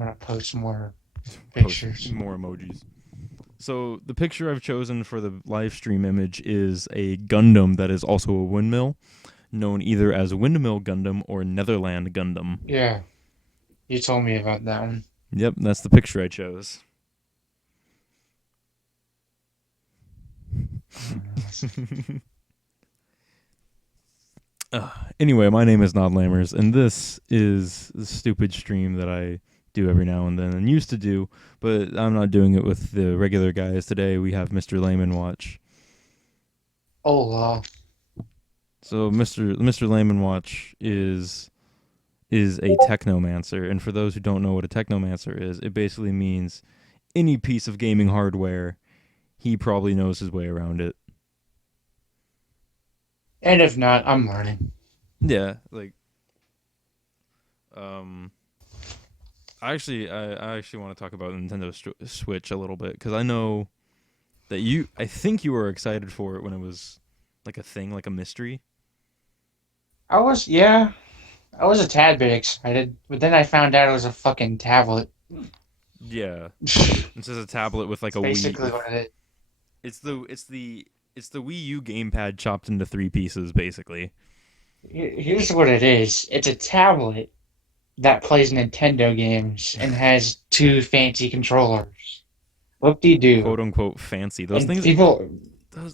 gonna post more Post pictures. more emojis. So the picture I've chosen for the live stream image is a Gundam that is also a windmill, known either as Windmill Gundam or Netherland Gundam. Yeah, you told me about that one. Yep, that's the picture I chose. Anyway, my name is Nod Lammers, and this is the stupid stream that I do every now and then and used to do, but I'm not doing it with the regular guys. Today we have Mr. Layman Watch. Oh, So Mr. Layman Watch is a technomancer, and for those who don't know what a technomancer is, it basically means any piece of gaming hardware, he probably knows his way around it. and if not, I'm learning. Yeah, like um I actually want to talk about Nintendo Switch a little bit because I know that I think you were excited for it when it was like a thing, like a mystery. Yeah, I was a tad bit excited, but then I found out it was a fucking tablet. Yeah, It's it's just a tablet with like a Wii basically with what it is. it's the Wii U gamepad chopped into three pieces, basically. Here's what it is. It's a tablet that plays Nintendo games and has two fancy controllers. Whoop de Quote doo. unquote fancy. Those And things,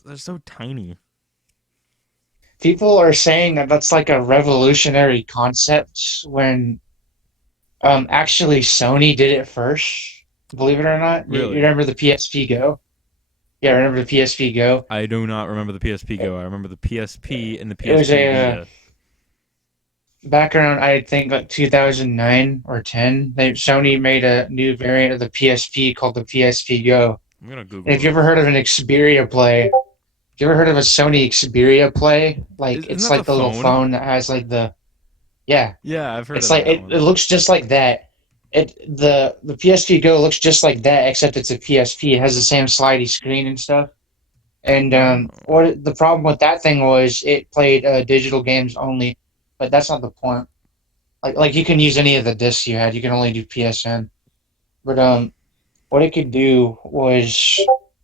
they're so tiny. people are saying that that's like a revolutionary concept when actually Sony did it first. Believe it or not, you Really, remember the PSP Go? Yeah, remember the PSP Go? I do not remember the PSP It, Go. I remember the PSP and the it was PSP a Vita. back around I think like 2009 or 10. Sony made a new variant of the PSP called the PSP Go. I'm gonna And Google if you ever this. heard of an Xperia Play, have you ever heard of a Sony Xperia Play? Like Isn't it's that the like the little phone? phone that has like the yeah. Yeah, I've heard It's of like that it one. looks just like that. The PSP Go looks just like that, except it's a PSP. It has the same slidey screen and stuff. And Oh, what the problem with that thing was, it played digital games only, but that's not the point. Like you can use any of the discs you had. You can only do PSN. But what it could do was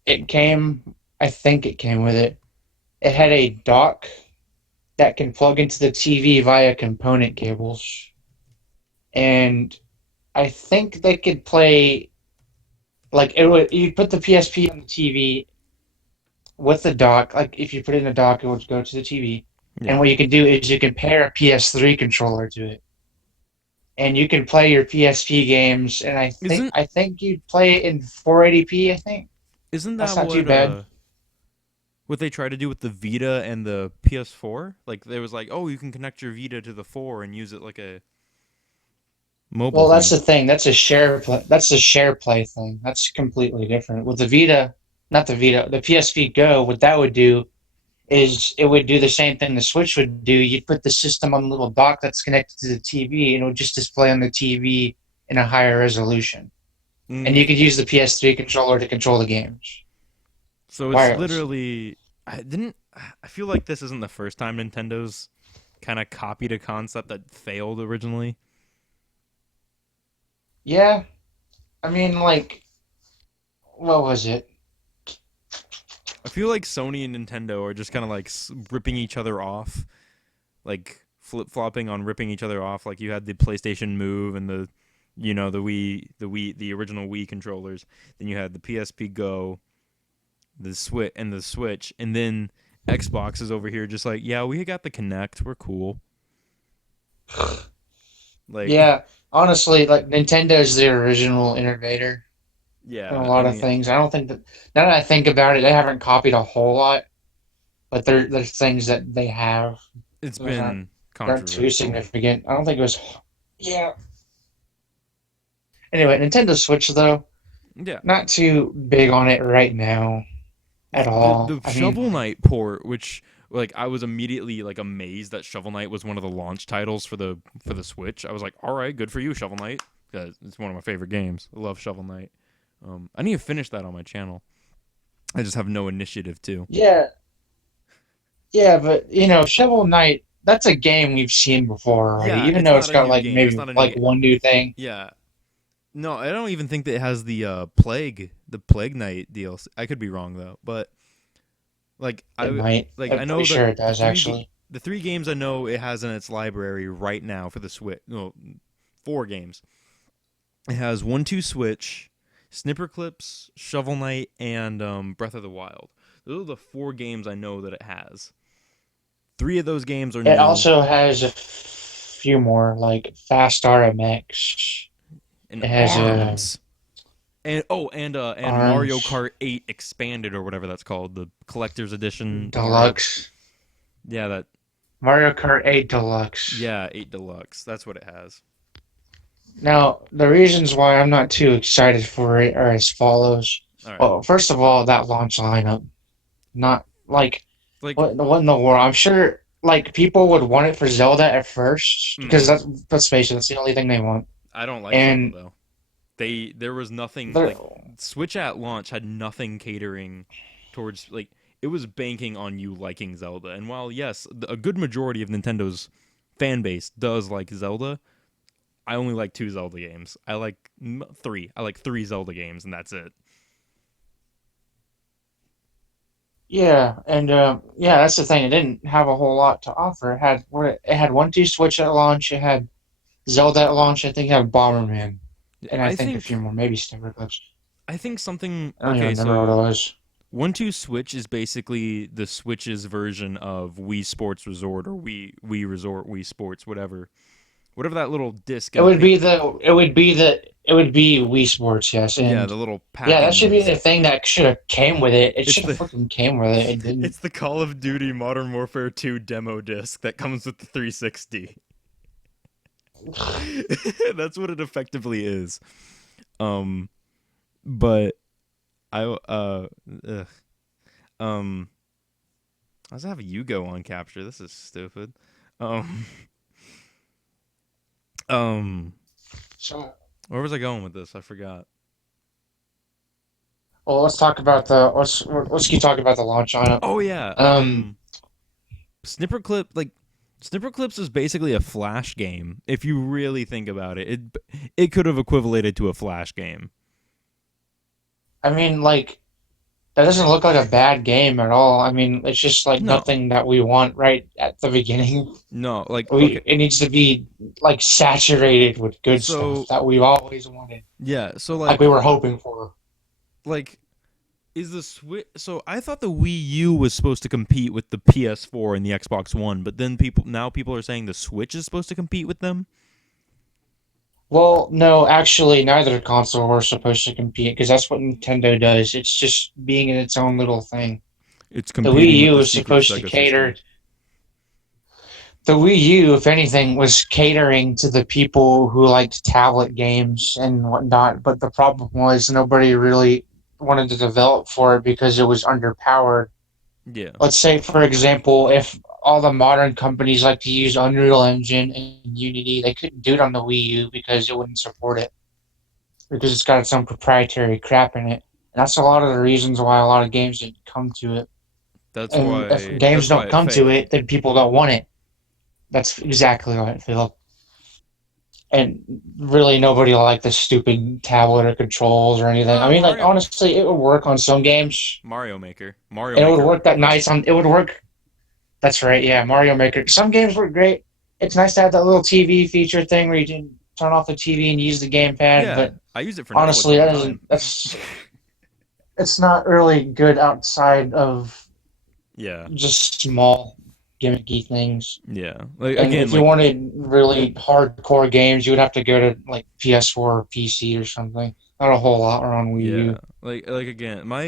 it came. I think it came with it. It had a dock that can plug into the TV via component cables, and I think they could play like it would. You put the PSP on the TV with the dock. Like if you put it in a dock, it would go to the TV. And yeah. what you can do is you can pair a PS3 controller to it, and you can play your PSP games. And Isn't I think you play it in 480p. I think isn't that's that not too bad. what they tried to do with the Vita and the PS4? Like there was like, oh, you can connect your Vita to the 4 and use it like a mobile Well, that's thing. the thing. That's a share play thing. That's completely different. With the Vita, not the Vita, the PSP Go. What that would do is it would do the same thing the Switch would do. You'd put the system on the little dock that's connected to the TV, and it would just display on the TV in a higher resolution. And Mm, you could use the PS3 controller to control the games so it's wirelessly. literally I feel like this isn't the first time Nintendo's kind of copied a concept that failed originally. Yeah, I mean, like, what was it? I feel like Sony and Nintendo are just kind of like ripping each other off, like flip flopping on ripping each other off. Like you had the PlayStation Move and the, the original Wii controllers. Then you had the PSP Go, the Switch, and then Xbox is over here just like, yeah, we got the Kinect, we're cool. Like, Yeah, honestly, like Nintendo's the original innovator in a yeah, I lot of mean, things. I don't think that now that I think about it, they haven't copied a whole lot, but there's things that they have. it's Those been aren't too controversial. significant. I don't think it was. Yeah. Anyway, Nintendo Switch though, Yeah, not too big on it right now yeah. at The all. the I mean, Shovel Knight port, which like I was immediately like amazed that Shovel Knight was one of the launch titles for the Switch. I was like, all right, good for you, Shovel Knight, because it's one of my favorite games. I love Shovel Knight. I need to finish that on my channel. I just have no initiative too. yeah, yeah, but Shovel Knight. That's a game we've seen before already, Yeah, even it's though not it's a got new like game. It's maybe not a new like game. one new thing. Yeah, No, I don't even think that it has the Plague Knight DLC. I could be wrong though, but like It might. I I'm pretty know that sure it does actually. the three games I know it has in its library right now for the Switch. No, four games. It has 1-2 Switch, Snipper Clips, Shovel Knight, and Breath of the Wild. Those are the four games I know that it has. Three of those games are It new, also has a few more, like Fast RMX. and It has Arms. And Mario Arms Kart 8 expanded or whatever that's called, the collector's edition Mario. Deluxe. Yeah, that Mario Kart 8 Deluxe. yeah, 8 Deluxe. That's what it has. Now, the reasons why I'm not too excited for it are as follows. All right. Well, first of all, that launch lineup. Not like Like what in the world? I'm sure like people would want it for Zelda at first because mhm. let's face it, that's the only thing they want. I don't like Zelda And though. There was nothing there, like Switch at launch had nothing catering towards like it was banking on you liking Zelda. And while yes, a good majority of Nintendo's fan base does like Zelda, I only like two Zelda games. I like three. I like three Zelda games, and that's it. yeah, and yeah, that's the thing. It didn't have a whole lot to offer. It had 1-2 Switch at launch. It had Zelda at launch. I think it had Bomberman, and I I think a few think more, maybe Sniper Clips. I think something. I don't even Okay, remember what it so was. 1-2 Switch is basically the Switch's version of Wii Sports Resort or Wii Resort, Wii Sports, whatever that little disc in the paper. It would be Wii Sports, yes, Yeah, and the little yeah, that packing should be the disc. thing that should have came with it. It It's should have the freaking came with it. It didn't. it's the Call of Duty Modern Warfare 2 demo disc that comes with the 360. That's what it effectively is. Um, but I ugh. um, I was having you go on capture. This is stupid. Um, um, So, where was I going with this? I forgot. well, let's keep talking about the launch lineup. Oh yeah. Um, Snipper Clip like Snipper Clips is basically a flash game. If you really think about it, it could have equivalated to a flash game. I mean, like that doesn't look like a bad game at all. I mean, it's just like No, nothing that we want right at the beginning. no, like okay. It needs to be like saturated with good stuff So that we've always wanted, yeah, so like we were hoping for. like is the Switch? So I thought the Wii U was supposed to compete with the PS4 and the Xbox One, but then people are saying the Switch is supposed to compete with them. Well, no, actually, neither console were supposed to compete because that's what Nintendo does. It's just being in its own little thing. It's The Wii competing with U the was secret supposed to Sega system. cater. The Wii U, if anything, was catering to the people who liked tablet games and whatnot. But the problem was nobody really wanted to develop for it because it was underpowered. Yeah, Let's say, for example, if all the modern companies like to use Unreal Engine and Unity, they couldn't do it on the Wii U because it wouldn't support it because it's got its own proprietary crap in it. And that's a lot of the reasons why a lot of games didn't come to it. And if games that's why don't it come to failed. it, then people don't want it. That's exactly how it feels. And really, nobody liked the stupid tablet or controls or anything. I No, mean, like honestly, it would work on some games, Mario and it would Maker work that nice works. on. It would work. That's right. Yeah, Mario Maker. Some games work great. It's nice to have that little TV feature thing where you can turn off the TV and use the gamepad. Yeah, But I use it for Netflix honestly, all the that time. doesn't. That's it's not really good outside of Yeah, just small gimmicky things. yeah. Like And again, if you like wanted really hardcore games, you would have to go to like PS4 or PC or something. Not a whole lot are on Wii yeah, U. like again, my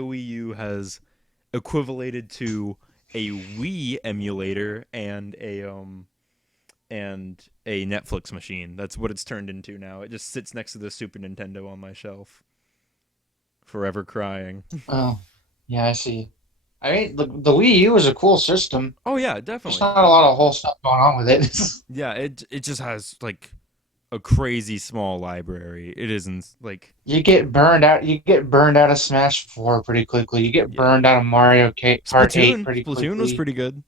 Wii U has equivalated to a Wii emulator and a Netflix machine. That's what it's turned into now. It just sits next to the Super Nintendo on my shelf, forever crying. Oh, yeah, I see. I mean, the Wii U is a cool system. Oh yeah, There's definitely. not a lot of whole stuff going on with it. Yeah, it just has like a crazy small library. It isn't like You get burned out. You get burned out of Smash 4 pretty quickly. You get yeah. burned out of Mario Kart 8 Splatoon pretty Splatoon was quickly. pretty good.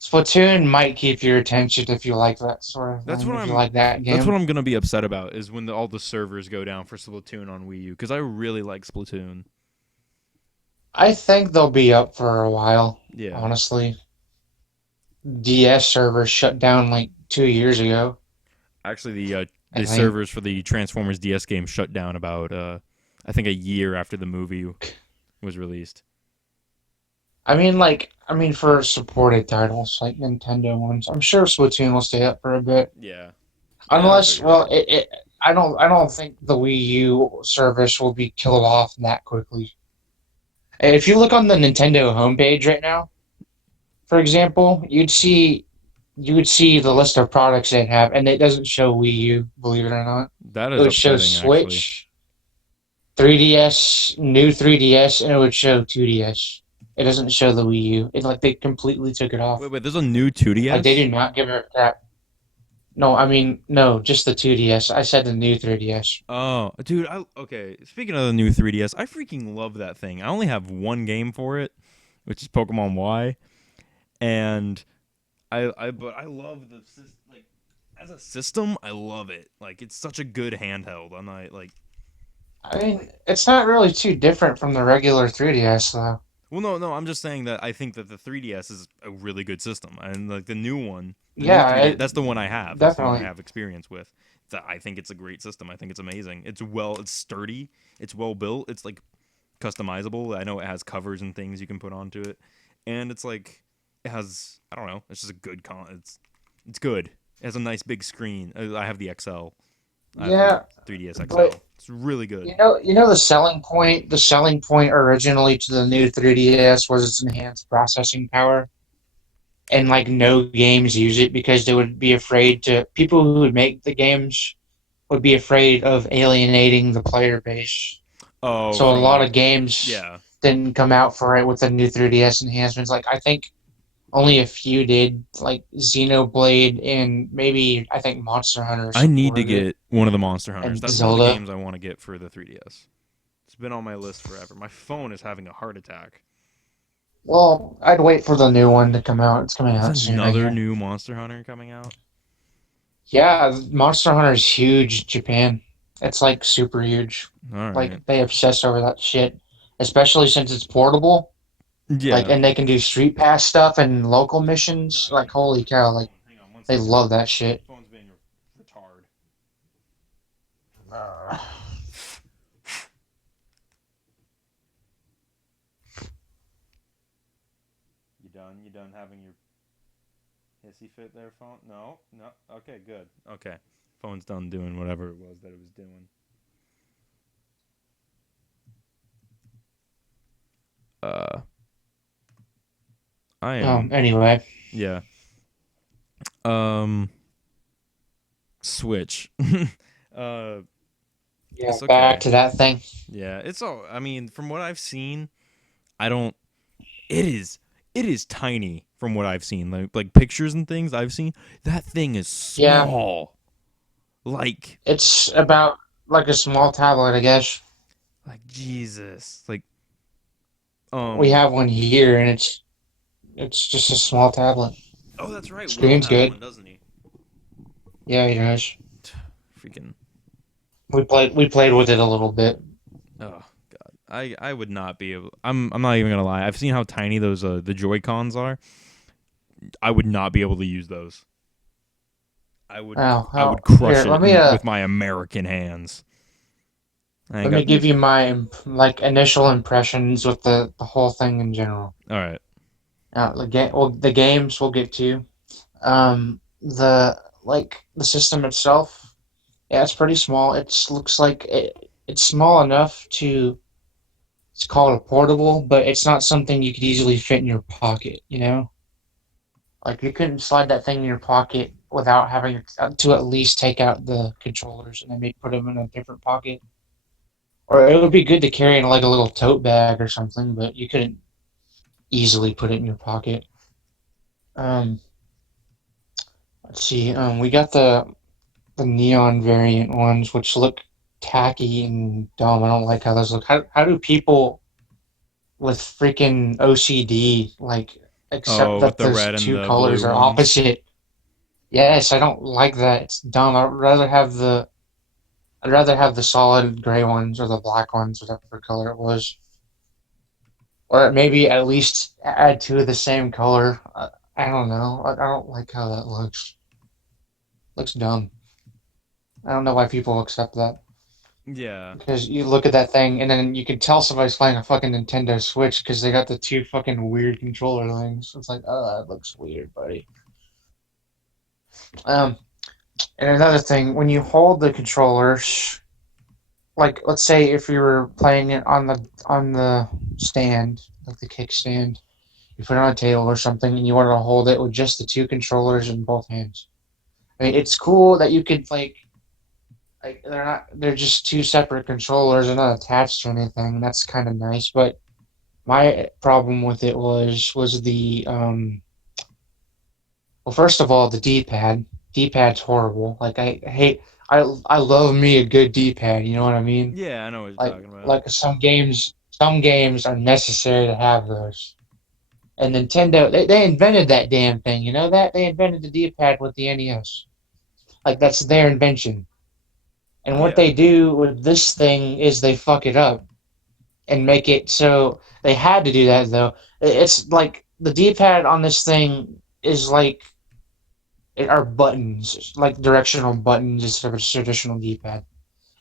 Splatoon might keep your attention if you like that sort of That's thing. what If you I'm. like that That's what game, I'm gonna be upset about is when all the servers go down for Splatoon on Wii U because I really like Splatoon. I think they'll be up for a while. Yeah, Honestly, DS servers shut down like 2 years ago. actually, I the think. servers for the Transformers DS game shut down about I think a year after the movie was released. For supported titles like Nintendo ones, I'm sure Splatoon will stay up for a bit. Yeah, yeah, I Unless, figured. well, I don't think the Wii U service will be killed off that quickly. If you look on the Nintendo homepage right now, for example, you would see the list of products they have, and it doesn't show Wii U, believe it or not. That It is would show upsetting, actually. Switch, 3DS, new 3DS, and it would show 2DS. It doesn't show the Wii U. It like they completely took it Wait, off. wait. There's a new Like they 2DS. do not give a crap. No, no, just the 2DS. I said the new 3DS. Oh, dude. Okay. Speaking of the new 3DS, I freaking love that thing. I only have one game for it, which is Pokemon Y, and but I love like as a system. I love it. Like it's such a good handheld. I'm not like. It's not really too different from the regular 3DS though. Well, no, no. I'm just saying that I think that the 3DS is a really good system, and like the new one, the new Yeah, 3DS. That's the one I have. That's the one I definitely. have experience with. I think it's a great system. I think it's amazing. It's sturdy. It's well built. It's like customizable. I know it has covers and things you can put onto it, and it's like it has. I don't know. It's just a good It's good. It has a nice big screen. I have the XL. I have the Yeah, 3DS but XL. It's really good. the selling point. The selling point originally to the new 3DS was its enhanced processing power, and like no games use it because they would be afraid to. People who would make the games would be afraid of alienating the player base. Oh, So a from lot like of games yeah. didn't come out for it with the new 3DS enhancements. Like I think only a few did, like Xenoblade and maybe I think Monster Hunter I need to supported it, get one of the Monster Hunters. and That's one of the Zelda. games I want to get for the 3DS. It's been on my list forever. My phone is having a heart attack. Well, I'd wait for the new one to come out. It's coming There's out soon, I another hear. new Monster Hunter coming out. Yeah, Monster Hunter is huge, Japan. It's like super huge. All right. Like they obsess over that shit, especially since it's portable. Like, Yeah. and they can do street pass stuff and local No, missions. hang Like, on. Hold holy on. Hold cow! on. Hold Like on. Hang on. One they second. love that shit. Phone's being a retard. Uh, You done? You done having your hissy fit there, phone? No. No. Okay. Good. Okay. Phone's done doing whatever it was that it was doing. Uh, I am. anyway, Yeah. Um. Switch. uh, yeah, it's back okay. to that thing. Yeah, it's all. I mean, from what I've seen, I don't. It is. It is tiny from what I've seen. Like pictures and things I've seen. That thing is Yeah, small. Like it's about like a small tablet, I guess. like Jesus. We have one here, and it's just a small tablet. Oh, that's right. Will Screen's has good. one, doesn't he? Yeah, he does. Freaking. We played with it a little bit. Oh God. I would not be able. I'm not even gonna lie. I've seen how tiny those the Joy Cons are. I would not be able to use those. Oh, I would here, crush it with my American hands. I ain't let me got give these. you my like initial impressions with the whole thing in general. All right. The games we'll get to. The system itself, yeah, it's pretty small. It's small enough to. It's called a portable, but it's not something you could easily fit in your pocket. You know, like you couldn't slide that thing in your pocket without having to at least take out the controllers and then maybe put them in a different pocket. Or it would be good to carry in like a little tote bag or something, but you couldn't easily put it in your pocket. Um, let's see. We got the neon variant ones, which look tacky and dumb. I don't like how those look. How do people with freaking OCD like? except Oh, with that the those red and two the blue colors are ones. opposite. Yes, I don't like that. It's dumb. I'd rather have the solid gray ones or the black ones, whatever color it was, or maybe at least add two of the same color. I don't know. I don't like how that looks. Looks dumb. I don't know why people accept that. Yeah. Because you look at that thing and then you can tell somebody's playing a fucking Nintendo Switch because they got the two fucking weird controller things. It's like, oh, that looks weird, buddy. Um, and another thing, when you hold the controllers, like let's say if you were playing it on the stand, like the kickstand, you put it on a table or something, and you wanted to hold it with just the two controllers in both hands. I mean, it's cool that you could like they're just two separate controllers, they're not attached to anything. That's kind of nice, but my problem with it was the well, first of all, the D-pad. D-pad's horrible. Like I hate I love me a good D-pad, you know what I mean? Yeah, I know what you're Like talking about. like some games are necessary to have those. And Nintendo they invented that damn thing, you know that? They invented the D-pad with the NES. Like that's their invention. And what Yeah. they do with this thing is they fuck it up and make it so they had to do that though. It's like the D-pad on this thing is like it are buttons, like directional buttons instead of a traditional D-pad.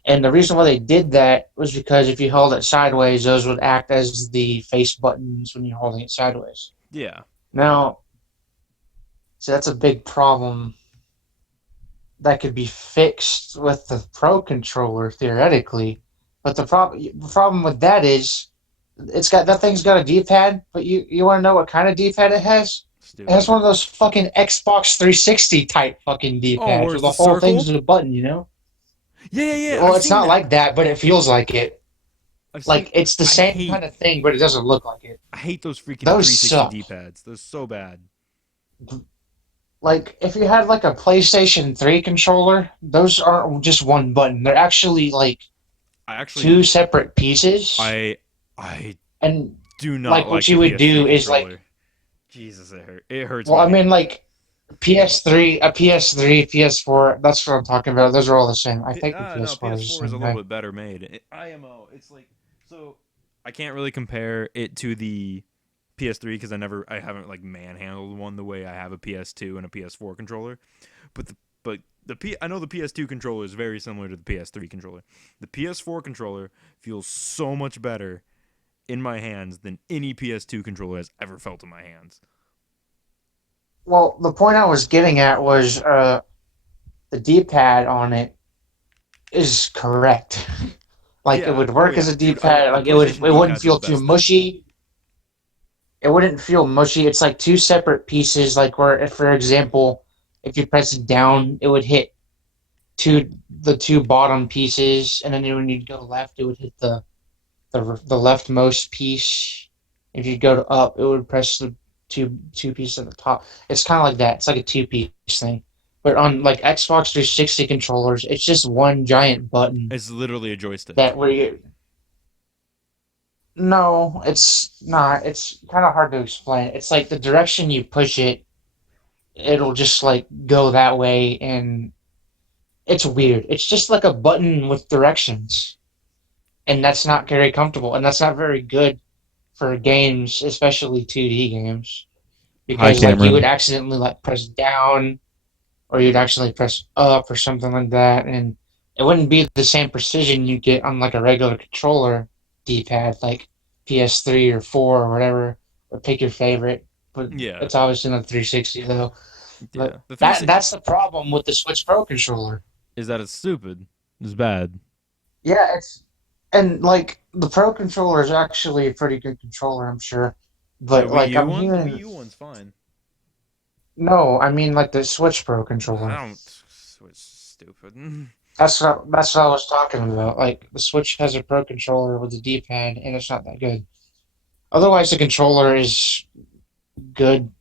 And the reason why they did that was because if you held it sideways, those would act as the face buttons when you're holding it sideways. Yeah. Now, so that's a big problem that could be fixed with the Pro controller theoretically. But the problem with that is it's got that thing's got a D-pad, but you want to know what kind of D-pad it has? It has Stupid. one of those fucking Xbox 360 type fucking Oh, D-pads where where's the the whole thing's circle? a button, you know? Yeah, yeah, yeah. Well, I've it's seen not that. like that, but it feels like it. I've seen. Like it's the I same hate. kind of thing, but it doesn't look like it. I hate those freaking Those 360 suck. D-pads. They're so bad. Like if you had like a PlayStation 3 controller, those aren't just one button. They're actually like I two actually. separate pieces. I. I And do not like what like the you would PS3 do is like, controller. Jesus, it hurt. It hurts well, my I mean hand. like PS3, a PS3, PS4. That's what I'm talking about. Those are all the same. I think the No, PS4 is the PS4 is a same little thing. bit better made. IMO, it's like so. I can't really compare it to the PS3 because I haven't like manhandled one the way I have a PS2 and a PS4 controller. But I know the PS2 controller is very similar to the PS3 controller. The PS4 controller feels so much better in my hands than any PS2 controller has ever felt in my hands. Well, the point I was getting at was the D-pad on it is correct. Like it Yeah. would Oh work as yeah, a dude. D-pad. The Like it PlayStation wouldn't D-pads are the feel too best thing. mushy. It wouldn't feel mushy. It's like two separate pieces. Like where, if, for example, if you press it down, it would hit the two bottom pieces, and then when you go left, it would hit the leftmost piece. If you go to up, it would press the two pieces at the top. It's kind of like that. It's like a two-piece thing. But on like Xbox 360 controllers, it's just one giant button It's literally a joystick. that where you. No, it's not. It's kind of hard to explain. It's like the direction you push it, it'll just like go that way, and it's weird. It's just like a button with directions, and that's not very comfortable, and that's not very good for games, especially 2D games, Hi, because like you would Cameron. accidentally like press down or you'd actually press up or something like that, and it wouldn't be the same precision you get on like a regular controller D-pad, like PS3 or 4 or whatever, or pick your favorite. But Yeah, it's obviously not 360 though. yeah. But The that's the problem with the Switch Pro controller. is that it's stupid. It's bad. Yeah, it's and like the Pro controller is actually a pretty good controller, I'm sure. The But Wii like U I'm one, the hearing Wii U one's fine. no, I mean like the Switch Pro I controller. don't. Switch stupid. That's what I was talking about. Like the Switch has a Pro controller with a D-pad, and it's not that good. Otherwise, the controller is good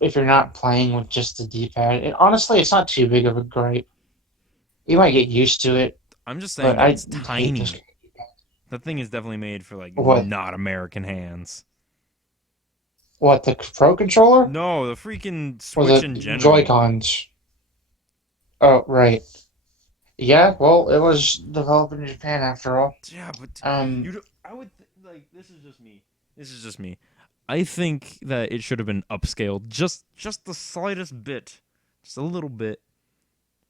if you're not playing with just the D-pad. Honestly, it's not too big of a gripe. You might get used to it, I'm just saying but that I it's hate this. tiny. That thing is definitely made for like What? not American hands. What, the Pro controller No, the freaking or Switch the in Joy general. Cons? Oh, right. Yeah, well, it was developed in Japan after all. Yeah, but Um, I would like this is just me. This is just me. I think that it should have been upscaled just the slightest bit, just a little bit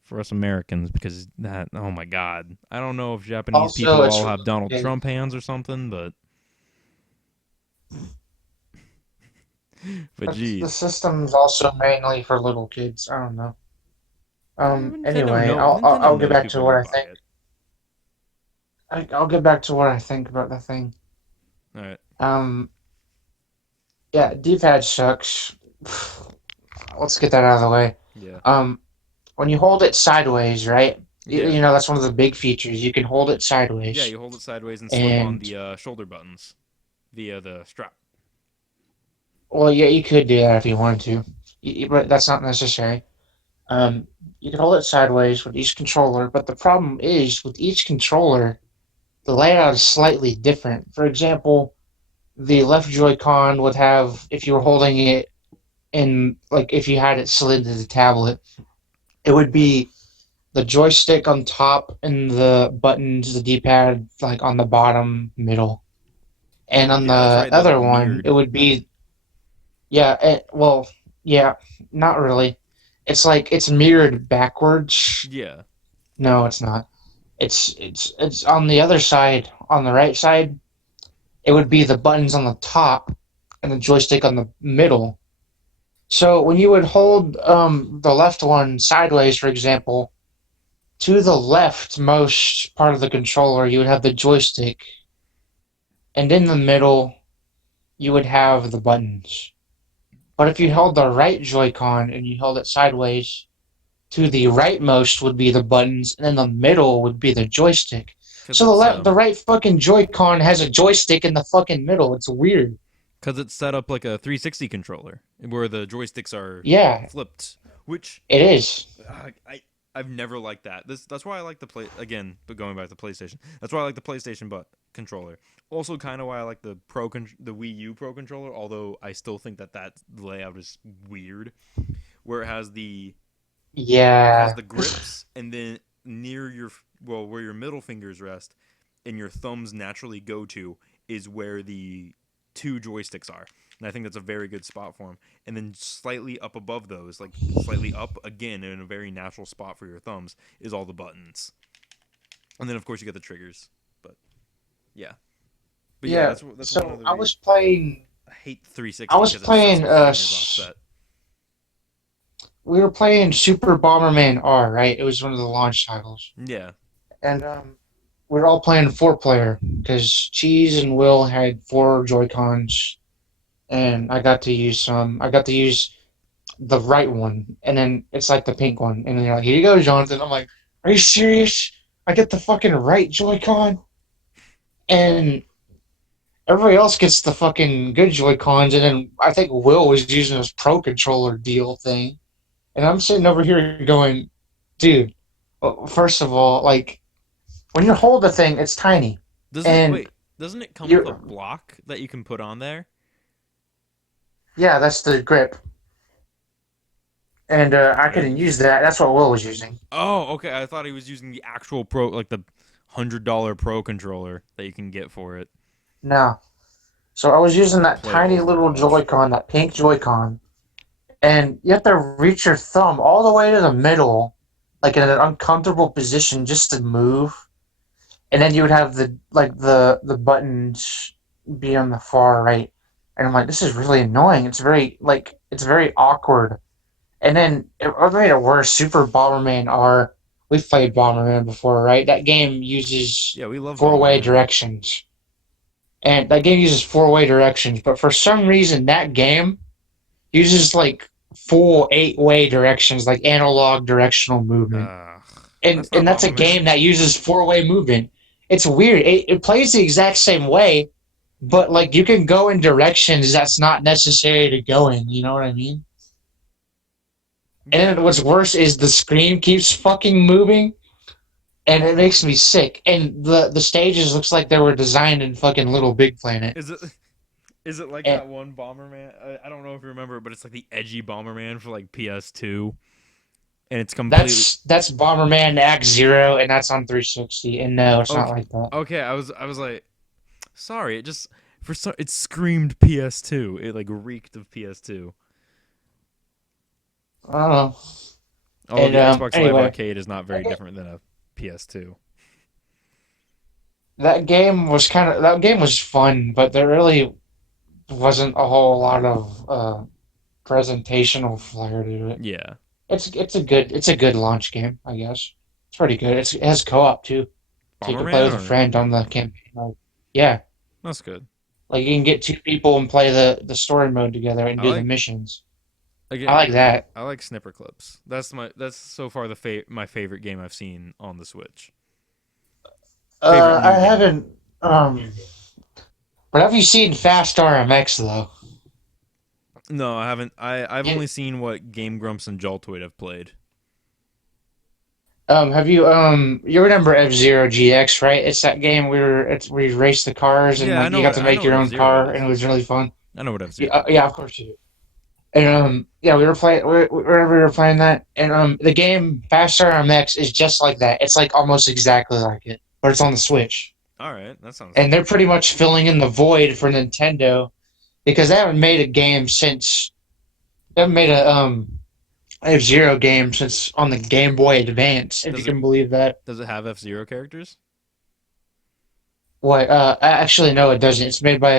for us Americans because that oh my god. I don't know if Japanese Also, people it's all for have little Donald kids. Trump hands or something, but The geez. system's also mainly for little kids. I don't know. Nintendo Anyway, know Nintendo I'll get knows back people to are what gonna I buy think. it. I'll get back to what I think about the thing. All right. Um, yeah, D-pad sucks. Let's get that out of the way. Yeah. Um, when you hold it sideways, right? Yeah. That's one of the big features. You can hold it Yeah, sideways, you hold it sideways and slip on and the shoulder buttons via the strap. well, yeah, you could do that if you wanted to, but that's not necessary. You can hold it sideways with each controller, but the problem is with each controller, the layout is slightly different. For example, the left Joy-Con would have, if you were holding it in, like, if you had it slid to the tablet, it would be the joystick on top and the buttons, the D-pad, like on the bottom middle. And on Yeah, that's the right. They're like other one, it mirrored. would be, yeah, well, yeah, not really. It's like it's mirrored backwards. Yeah. No, it's not. It's on the other side, on the right side. It would be the buttons on the top and the joystick on the middle. So when you would hold the left one sideways, for example, to the leftmost part of the controller, you would have the joystick, and in the middle, you would have the buttons. But if you held the right Joy-Con and you held it sideways, to the rightmost would be the buttons, and in the middle would be the joystick. Cuz So it's the right fucking Joy-Con has a joystick in the fucking middle. It's weird. cuz it's set up like a 360 controller where the joysticks are Yeah, flipped, which it is. I I've never liked that. That's why I like the play again, but going back to PlayStation. That's why I like the PlayStation but controller. Also kind of why I like the Wii U Pro controller, although I still think that layout is weird where it has Yeah, the grips and then near your well where your middle fingers rest and your thumbs naturally go to is where the two joysticks are. And I think that's a very good spot for them. And then slightly up above those, like slightly up again in a very natural spot for your thumbs, is all the buttons. And then of course you get the triggers. But yeah, but yeah, yeah. that's one of So the reasons I hate I 360 was because it sets playing. my fingers offset. We were playing Super Bomberman R. Right, it was one of the launch titles, Yeah, and we were all playing four player because Cheese and Will had four Joy Cons, and I got to use some. I got to use the right one, and then it's like the pink one, and then you're like, "Here you go, Jonathan." I'm like, "Are you serious? I get the fucking right Joy-Con, and everybody else gets the fucking good Joy-Cons." And then I think Will was using his Pro controller deal thing, and I'm sitting over here going, "Dude, well, first of all, like when you hold the thing, it's tiny, doesn't it? and Wait, doesn't it come with a you're block that you can put on there? yeah, that's the grip." And I I didn't couldn't use use. that. That's what Will was using. Oh, okay. I thought he was using the actual pro, like the $100 pro controller that you can get for it No. So I was using to that play tiny little Overwatch. Joy-Con, that pink Joy-Con, and you have to reach your thumb all the way to the middle, like in an uncomfortable position, just to move. And then you would have the buttons be on the far right. And I'm like, this is really annoying. It's very awkward. And then what made it worse, Super Bomberman R. We've played Bomberman before, right? That game uses Yeah, we love four-way Bomberman. directions. And that game uses four-way directions, but for some reason that game uses like full eight-way directions, like analog directional movement. Uh, And that's not that's a Bomberman. game that uses four-way movement. It's weird. It plays the exact same way, but like you can go in directions that's not necessary to go in. You know what I mean? And Yeah, then I what's get you. worse is the screen keeps fucking moving, and it makes me sick. And the stages looks like they were designed in fucking Little Big Planet. Is it? Is it like And that one Bomberman? I don't know if you remember, but it's like the edgy Bomberman for like PS2, and it's completely that's Bomberman Act Zero, and that's on 360. And no, it's not okay. like that. Okay, I was like, sorry, it just it screamed PS2. It like reeked of PS2. I don't know. Although And the Xbox Live anyway, Arcade is not that, very ga- different than a PS2. that game was fun, but there really wasn't a whole lot of presentational flair to it. Yeah, It's a good launch game, I guess. It's pretty good. It has co-op too, so you can play Bomberman with a or friend on the campaign mode. Yeah, that's good. like you can get two people and play the story mode together and I do the like missions. I again. like that. I like Snipper Clips. That's so far my favorite game I've seen on the Switch. Favorite I new game. haven't. But have you seen Fast RMX though? No, I haven't. I've You, only seen what Game Grumps and Joltoid have played. have you you remember F Zero GX, right? It's that game where you race the cars and Yeah, like you got to I make know what your F own Zero car and it is. was really fun. I know what F Yeah, Zero is. yeah, of course you do. And yeah, we were playing wherever we were playing that, and the game Fast RMX is just like that. It's like almost exactly like it, but it's on the Switch, All right, that sounds and they're pretty much filling in the void for Nintendo because they haven't made a game since they haven't made a F Zero game since on the Game Boy Advance, if you does it can believe that. does it have F Zero characters? What? Actually, no, it doesn't. It's made by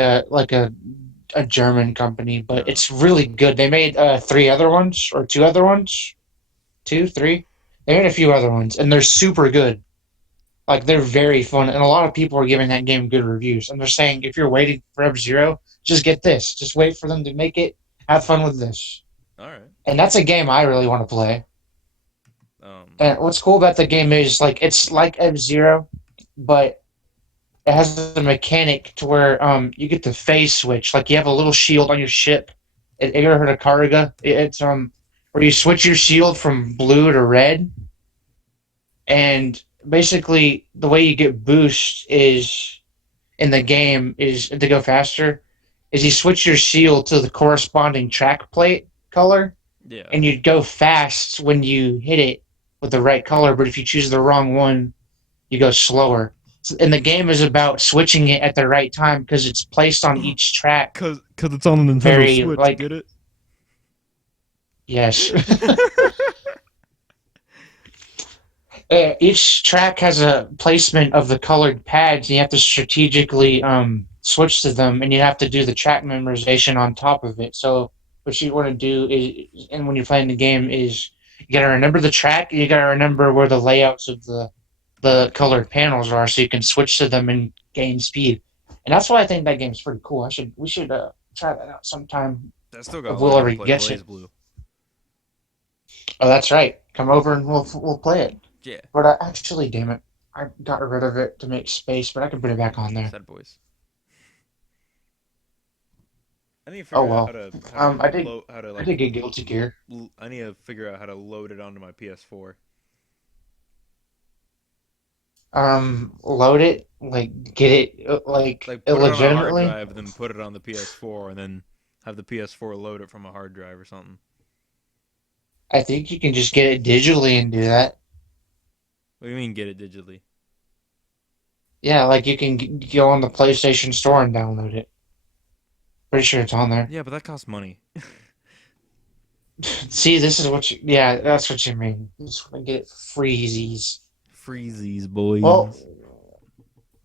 a German company, but No. it's really good. They made three other ones or two other ones, two, three. They made a few other ones, and they're super good. Like they're very fun, and a lot of people are giving that game good reviews. And they're saying if you're waiting for F Zero, just get this. Just wait for them to make it. Have fun with this. All right. And that's a game I really want to play. Um. And what's cool about the game is like it's like F Zero, but it has a mechanic to where you get the phase switch. Like you have a little shield on your ship. You ever heard of Kariga? It's where you switch your shield from blue to red, and basically the way you get boost is in the game is to go faster. Is you switch your shield to the corresponding track plate color, Yeah. and you'd go fast when you hit it with the right color. But if you choose the wrong one, you go slower. And the game is about switching it at the right time because it's placed on each track. Cause it's on the Nintendo Very Switch. like Get it? yes, each track has a placement of the colored pads. And you have to strategically switch to them, and you have to do the track memorization on top of it. So what you want to do is, and when you're playing the game, is you gotta remember the track. And you gotta remember where the layouts of the colored panels are, so you can switch to them and gain speed. And that's why I think that game's pretty cool. We should try that out sometime I still if gotta Will learn how ever to play gets it. Blaze Blue. Oh, that's right. Come over and we'll play it. Yeah. But actually, damn it, I got rid of it to make space, but I can put it back on there. Sad boys. I need to Oh figure out well. how to how to I like did get Guilty Gear. I need to figure out how to load it onto my PS4. Load it, like get it, like Like put it on a hard illegitimately. drive, then put it on the PS4, and then have the PS4 load it from a hard drive or something. I think you can just get it digitally and do that. What do you mean get it digitally? Yeah, like you can go on the PlayStation Store and download it. Pretty sure it's on there. Yeah, but that costs money. See, this is what you. Yeah, that's what you mean. You just want to get freezies. Freezies, Well,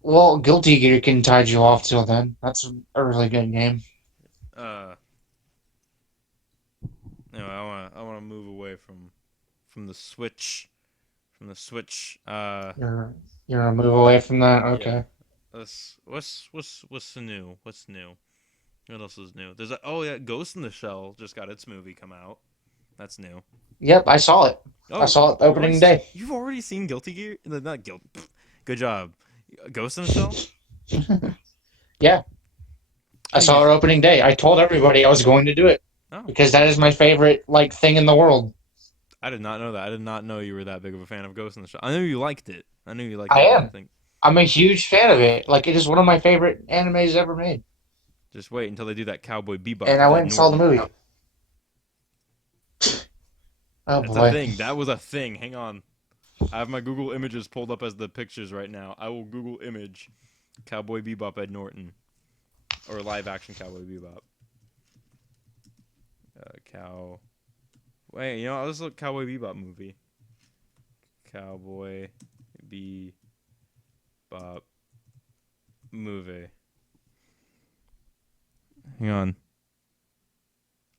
boys. Guilty Gear can tide you off till then. That's a really good game. Uh, no, I wanna move away from the Switch, from the Switch. You're gonna move away from that. Yeah. Okay. What's new? What's new? What else is new? There's oh yeah, Ghost in the Shell just got its movie come out. That's new. Yep, I saw it. I Oh, saw it opening day. you've already seen Guilty Gear? Not Guilt. Good job. Ghost in the Shell? Yeah, I I need saw to. it opening day. I told everybody I was going to do it Oh, because that is my favorite like thing in the world. I did not know that. I did not know you were that big of a fan of Ghost in the Shell. I knew you liked it. I knew you liked I it, but I didn't am. think. I'm a huge fan of it. Like it is one of my favorite animes ever made. Just wait until they do that Cowboy Bebop and I with went Ed and saw the Norton. movie. Oh That's a boy. thing. That was a thing. Hang on. I have my Google Images pulled up as the pictures right now. I will Google image Cowboy Bebop Ed Norton or live action Cowboy Bebop. Cow. Wait, let's look Cowboy Bebop movie. Cowboy Bebop movie. Hang on.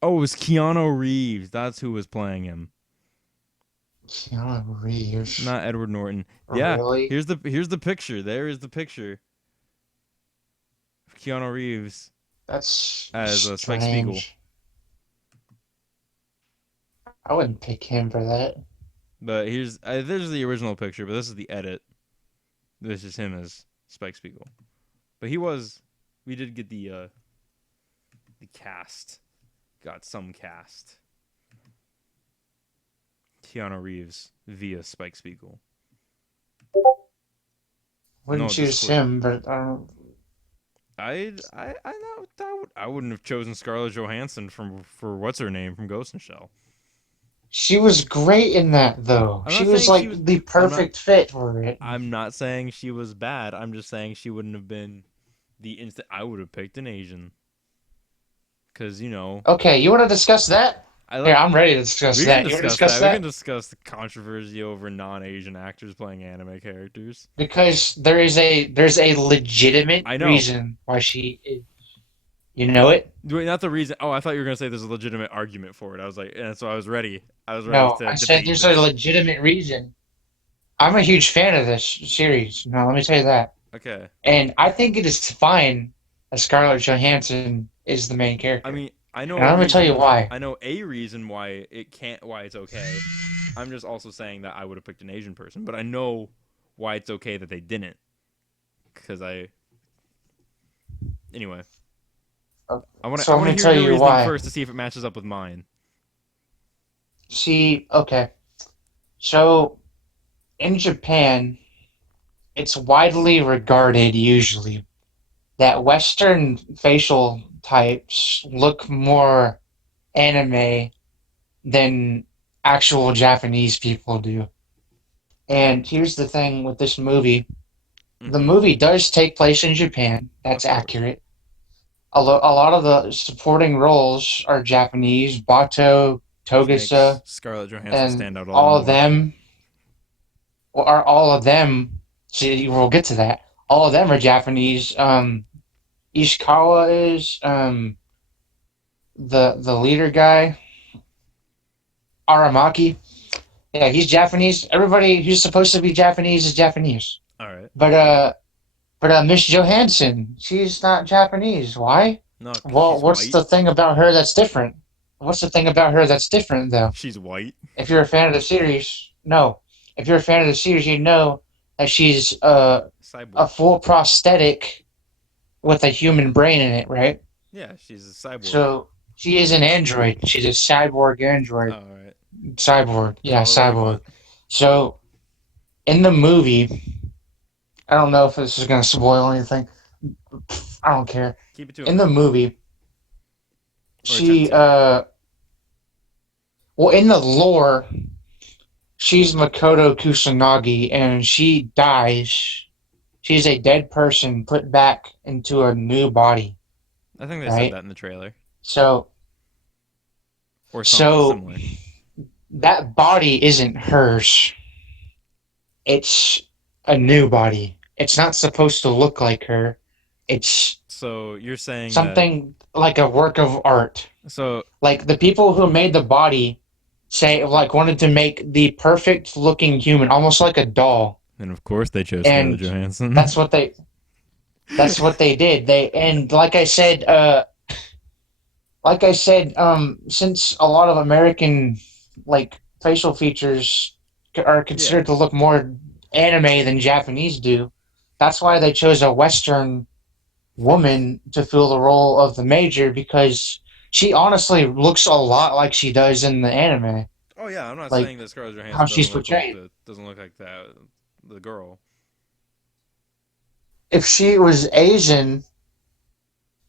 Oh, it was Keanu Reeves. That's who was playing him. Keanu Reeves. Not Edward Norton. Yeah, Really? here's the picture. There is the picture of Keanu Reeves That's as Spike Spiegel. strange. I wouldn't pick him for that. But there's the original picture, but this is the edit. This is him as Spike Spiegel. But we did get the cast. Got some cast. Keanu Reeves via Spike Spiegel. Wouldn't No choose disclaimer. him, but I don't. I wouldn't have chosen Scarlett Johansson for what's her name from Ghost in the Shell. She was great in that, though. I'm She not was saying she was. like the perfect fit for it. I'm not saying she was bad. I'm just saying she wouldn't have been the instant. I would have picked an Asian because Okay, you want to discuss that? I Here, like. I'm ready to discuss We can that. You want to discuss discuss that. We can that? discuss the controversy over non-Asian actors playing anime characters. Because there's a legitimate I know. reason why she is. You know it? Wait, not the reason. Oh, I thought you were gonna say there's a legitimate argument for it. I was like, and so I was ready. I was ready No, to I said debate there's a this. legitimate reason. I'm a huge fan of this series. No, let me tell you that. Okay. And I think it is fine that Scarlett Johansson is the main I character. mean, I know And a I'm gonna tell you reason. why. I know a reason why it can't. Why it's okay. I'm just also saying that I would have picked an Asian person, but I know why it's okay that they didn't. Because I. Anyway, I want to. So I let want to me hear tell your you reasoning why. first to see if it matches up with mine. See, okay. So in Japan, it's widely regarded usually that Western facial types look more anime than actual Japanese people do. And here's the thing with this movie. The Mm-hmm. movie does take place in Japan. That's Of course, accurate. A lot of the supporting roles are Japanese. Bato, which makes Togasa, Scarlett Johansson and stand out all the all of more. them are all of them. See, we'll get to that. All of them are Japanese. Ishikawa is the leader guy. Aramaki. Yeah, he's Japanese. Everybody who's supposed to be Japanese is Japanese. All right. But Miss Johansson, she's not Japanese. Why? No, because Well, she's what's white. the thing about her that's different? What's the thing about her that's different, though? She's white. If you're a fan of the series, no. If you're a fan of the series, you know that she's a Cyborg. full prosthetic with a human brain in it, right? Yeah, she's a cyborg. So she is an android. She's a cyborg android. All right. Cyborg. Yeah, Call it what you cyborg. want. So in the movie, I don't know if this is going to spoil anything. I don't care. Keep it to a In the minimum movie, or attempt she to. well, in the lore, she's Makoto Kusanagi and she dies. She's a dead person put back into a new body, I think they said right? that in the trailer So or something so similar. that body isn't hers. It's a new body. It's not supposed to look like her. It's So you're saying that. something like a work of art. So Like the people who made the body say like wanted to make the perfect looking human, almost like a doll. and of course they chose Scarlett And Johansson. that's what they that's what they did. They and like I said, since a lot of American like facial features are Yeah. considered to look more anime than Japanese do, that's why they chose a Western woman to fill the role of the major because she honestly looks a lot like she does in the anime, Oh yeah, I'm not like saying that Scarlett how Johansson she's portrayed. doesn't look like that the girl. If she was Asian,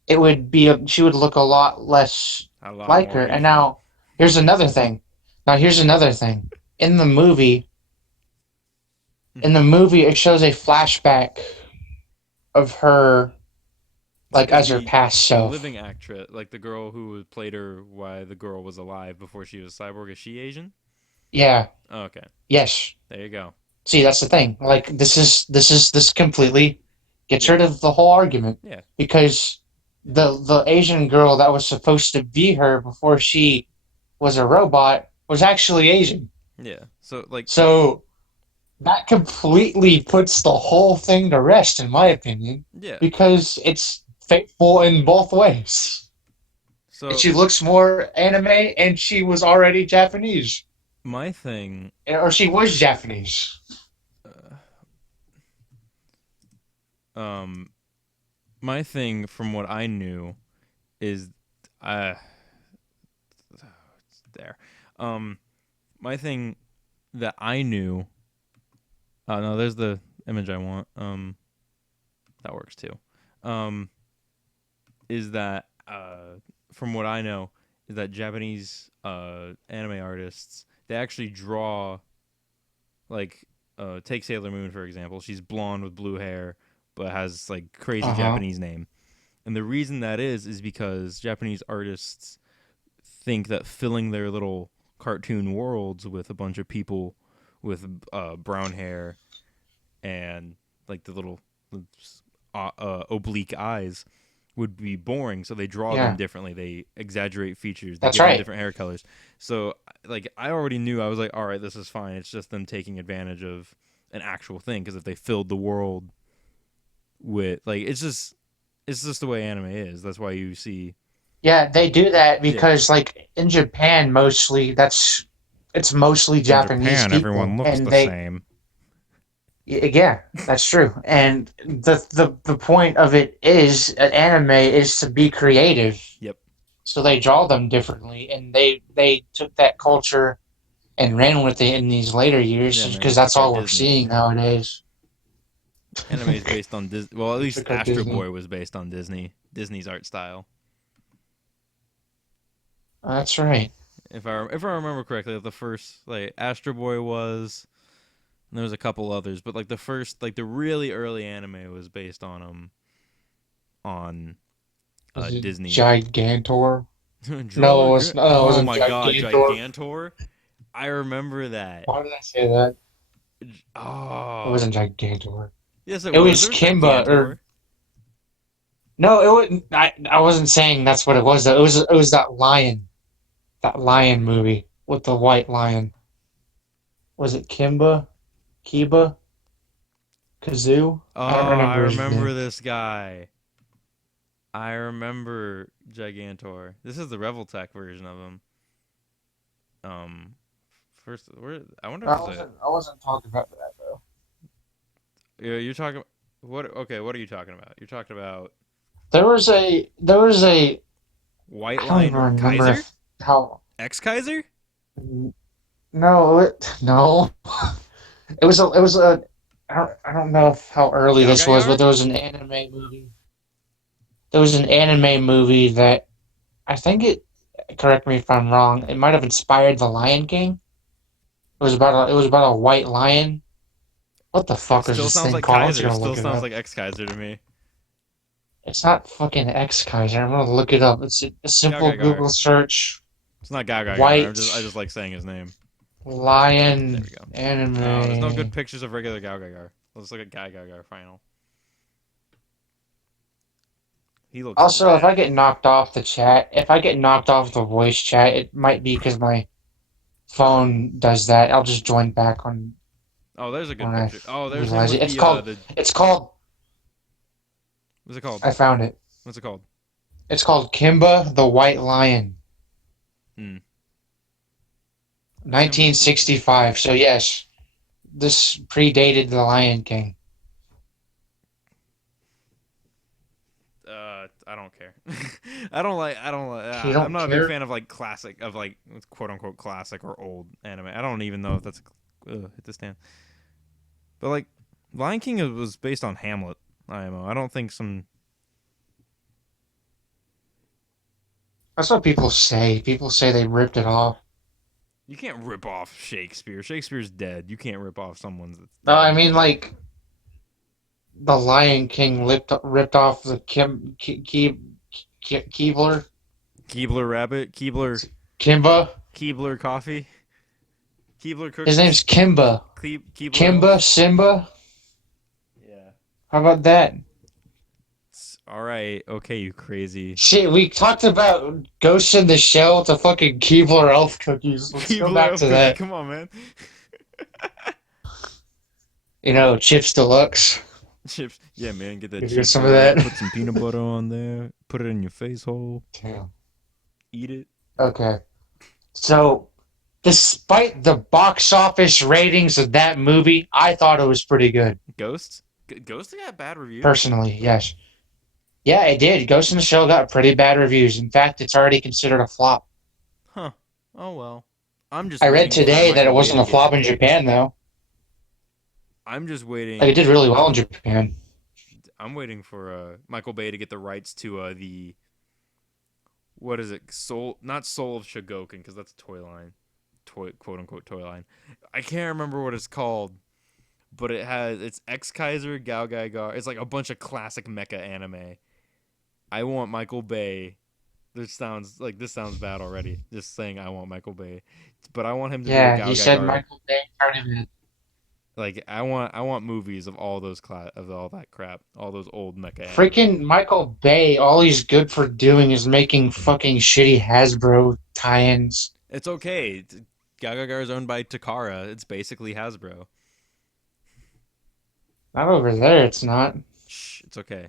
it would be she would look a lot less A lot like more her. And Asian. now here's another thing. Now here's another thing. In the movie, in Hmm. the movie, it shows a flashback of her So like is as her the past living self. actress, like the girl who played her while the girl was alive before she was cyborg, is she Asian? Yeah. Oh, okay, Yes. there you go. See, that's the thing. Like this completely gets Yeah, rid of the whole argument yeah, because the Asian girl that was supposed to be her before she was a robot was actually Asian. yeah. So like, So that completely puts the whole thing to rest, in my opinion, yeah. because it's faithful in both ways. And So she looks more anime, and she was already Japanese, my thing, or she was Japanese. um, my thing from what I knew is, uh, it's there. Um, my thing that I knew. Oh no, there's the image I want. That works too. Um, is that from what I know is that Japanese anime artists they actually draw like take Sailor Moon for example. She's blonde with blue hair, but has like crazy Uh huh. Japanese name. And the reason that is because Japanese artists think that filling their little cartoon worlds with a bunch of people with brown hair and like the little oblique eyes would be boring, so they draw them Yeah, differently. They exaggerate features. They that's give them right. different hair colors. So, like, I already knew. I was like, all right, this is fine. It's just them taking advantage of an actual thing. Because if they filled the world with like, it's just the way anime is. That's why you see, Yeah, they do that yeah. because, like, in Japan, mostly it's mostly In Japanese Japan, everyone people, looks and the they same. yeah, that's true. And the point of it is an anime is to be creative, Yep. so they draw them differently, and they took that culture and ran with it in these later years, Yeah, just man. They because that's took our all we're Disney. seeing nowadays. Anime is based on Disney. Well, at They least took our Astro Disney. Boy was based on Disney's art style. That's right. If I remember correctly, the first like Astro Boy was, and there was a couple others, but like the first, like the really early anime was based on Was it Disney. Gigantor? No, it Oh wasn't my god, Gigantor. Gigantor! I remember that. Why did I say that? It Oh, wasn't Gigantor. yes, it It was. was There was Kimba, Gigantor. or no, it wasn't. I wasn't saying that's what it was. Though. It was that lion movie with the white lion. Was it Kimba, Kiba, Kazoo? Oh, I don't I remember his remember name. this guy. I remember Gigantor. This is the Revoltech version of him. Um, first, where I wonder if I there's a. wasn't. I wasn't talking about that though. Yeah, you're talking. What? Okay, what are you talking about? You're talking about There was a. There was a. White I don't Line even remember Kaiser? if how. Ex Kaiser? No, no. It was a. It was a. I don't know if how early this was, but Galgayar? there was an anime movie. There was an anime movie that I think it. Correct me if I'm wrong. It might have inspired The Lion King. It was about a white lion. What the fuck is Still this sounds thing like called? I'm just Kaiser. gonna Still look it sounds up. like ex Kaiser to me. It's not fucking X Kaiser. I'm gonna look it up. It's a simple Galgayar. Google search. It's not Galgayar. White I just like saying his name. There lion we go. No, there's no good anime. pictures of regular Galgayar. Let's look at Galgayar final. He looks Also, if I rad. get knocked off the chat, if I get knocked off the voice chat, it might be because my phone does that. I'll just join back on Oh, there's a good when I picture. Oh, there's him realize with it. the It's called. what's it called? I found it. What's it called? It's called Kimba the White Lion, Hmm. There's him with the 1965. So yes, this predated the Lion King. I don't care. I don't like You I'm don't not a big care? fan of like classic of like quote unquote classic or old anime. I don't even know if that's hit the stand. But like Lion King was based on Hamlet IMO. I don't think some That's what people say. People say they ripped it off. You can't rip off Shakespeare. Shakespeare's dead. You can't rip off someone's that's No, I dead. mean like the Lion King ripped off the Keebler Keebler Rabbit, Kimba. Keebler Coffee, Keebler His name's Cookies, Kimba. Keebler Kimba Elf. Simba. Yeah. How about that? All right. Okay, you crazy. Shit, we talked about Ghost in the Shell to fucking Keebler Elf cookies. Let's go Keebler back Elf to Cookie. that. Come on, man. Chips deluxe. Chips. Yeah, man. Get that You get Chips some of Ahoy. that. Put some peanut butter on there. Put it in your face hole. Damn. Eat it. Okay. So, despite the box office ratings of that movie, I thought it was pretty good. Ghost. Ghost got bad reviews. Personally, yes. Yeah, it did. Ghost in the Shell got pretty bad reviews. In fact, it's already considered a flop. Huh. Oh well. I'm just I read waiting for today that Michael it Bay wasn't to a get. flop in Japan, though. I'm just Like, it waiting. did really well in Japan. I'm waiting for Michael Bay to get the rights to the what is it? Soul, not Soul of Shogoken, because that's a toy line, quote unquote toy line. I can't remember what it's called, but it's X Kaiser Gao Gai Gar. It's like a bunch of classic mecha anime. I want Michael Bay. This sounds bad already. Just saying I want Michael Bay, but I want him to do a Yeah, Gao he Gai said Gar. Michael Bay tournament. Like I want movies of all those of all that crap, all those old mecha anime. Freaking Michael Bay, all he's good for doing is making fucking shitty Hasbro tie-ins. It's okay. Gagagar is owned by Takara. It's basically Hasbro. Not over there, it's not. Shh, it's okay.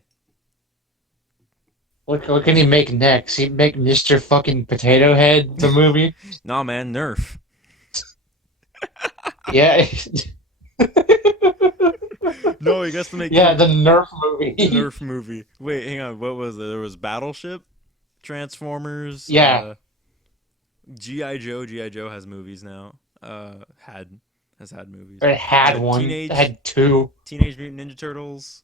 What can he make next? He'd make Mr. fucking Potato Head, the movie? Nah, man, Nerf. Yeah. No, he gets to make Yeah, the Nerf movie. Nerf movie. Wait, hang on. What was it? There was Battleship, Transformers, Yeah, GI Joe. GI Joe has movies now. Had has had movies. it had one. It Teenage had two. Teenage Mutant Ninja Turtles.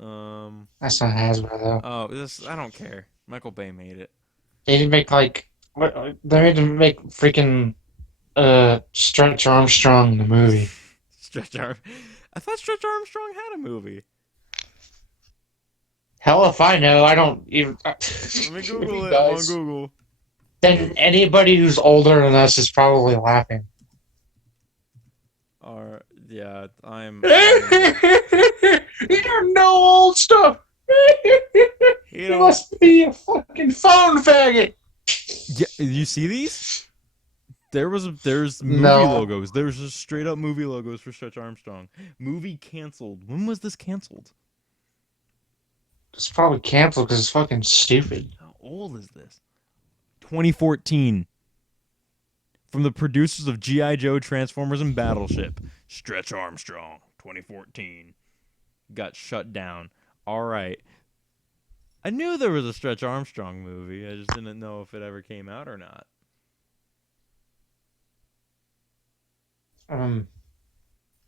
Um. That's not Hasbro, though. Oh, this I don't care. Michael Bay made it. They didn't make, like... They made to make freaking, Stretch Armstrong the movie. Stretch Arm. I thought Stretch Armstrong had a movie. Hell if I know, I don't even... Let me If Google he it. I'm on does, Google. then anybody who's older than us is probably laughing. Or yeah, I'm. You don't know old stuff. You You know. must be a fucking phone faggot. Yeah, you see these? There's movie No, logos. There's just straight up movie logos for Stretch Armstrong. Movie canceled. When was this canceled? it's probably canceled because it's fucking stupid. How old is this? 2014. From the producers of G.I. Joe, Transformers, and Battleship. Stretch Armstrong, 2014. Got shut down. All right. I knew there was a Stretch Armstrong movie. I just didn't know if it ever came out or not. Um.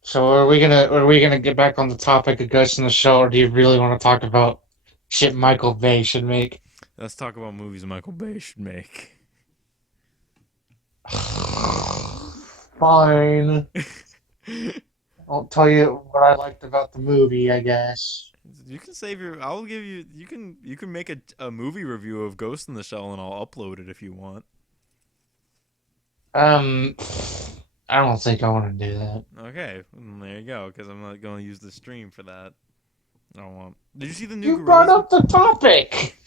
So are we gonna get back on the topic of Ghost in the Shell, or do you really want to talk about shit Michael Bay should make? Let's talk about movies Michael Bay should make. Fine. I'll tell you what I liked about the movie, I guess. You can save your. I'll give you. You can make a movie review of Ghost in the Shell, and I'll upload it if you want. Um, I don't think I want to do that. Okay, there you go. Because I'm not going to use the stream for that. I don't want. Did you see the new You brought Gorillas? up the topic,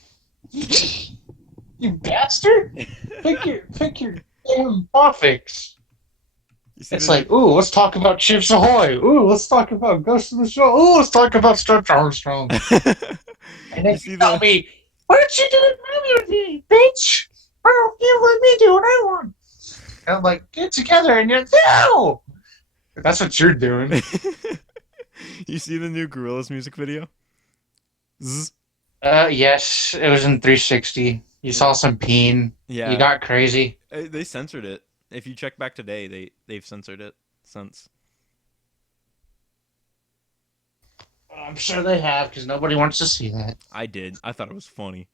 you bastard! Pick your damn topics. You see It's the new. like, ooh, let's talk about Chips Ahoy. Ooh, let's talk about Ghost in the Shell. Ooh, let's talk about Stretch Armstrong. And then You you see tell the. me, why don't you do it with me, bitch? Why don't you let me do what I want? And I'm like, get together, and you're no. That's what you're doing. You see the new Gorillas music video? Zzz. Yes, it was in 360. You saw some peen. You Yeah, got crazy. they censored it. If you check back today, they've censored it since. I'm sure they have, because nobody wants to see that. I did. I thought it was funny.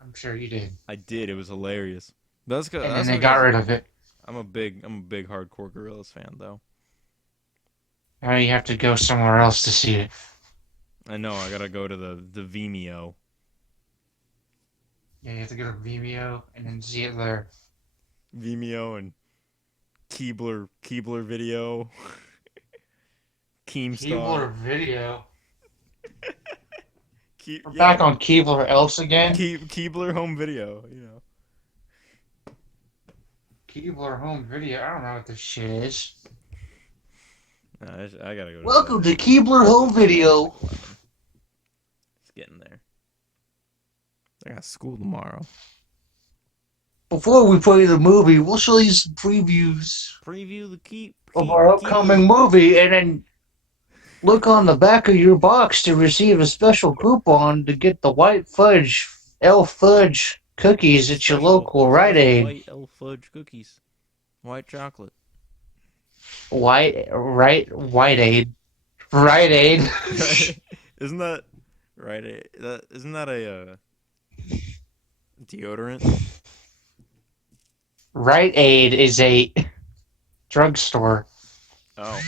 I'm sure you did. I did. It was hilarious. That's And then that's they got because rid of it. I'm a big hardcore Gorillaz fan though. Now you have to go somewhere else to see it. I know I gotta go to the Vimeo. Yeah, you have to go to Vimeo and then see it there. Vimeo and Keebler video. Keemstar. Keebler Video. We're Yeah, back on Keebler Else again. Keebler home video, you know. Keebler Home Video. I don't know what this shit is. Nah, I gotta go to Welcome bed. to Keebler Home It's Video. 11. It's getting there. I got school tomorrow. Before we play the movie, we'll show you some previews Preview the of our upcoming Keebler. movie, and then look on the back of your box to receive a special coupon to get the white fudge, elf fudge cookies at your local Rite Special Aid. white elf fudge cookies. White chocolate. White Aid. Rite Aid. Isn't that right? Isn't that a deodorant? Rite Aid is a drugstore. Oh.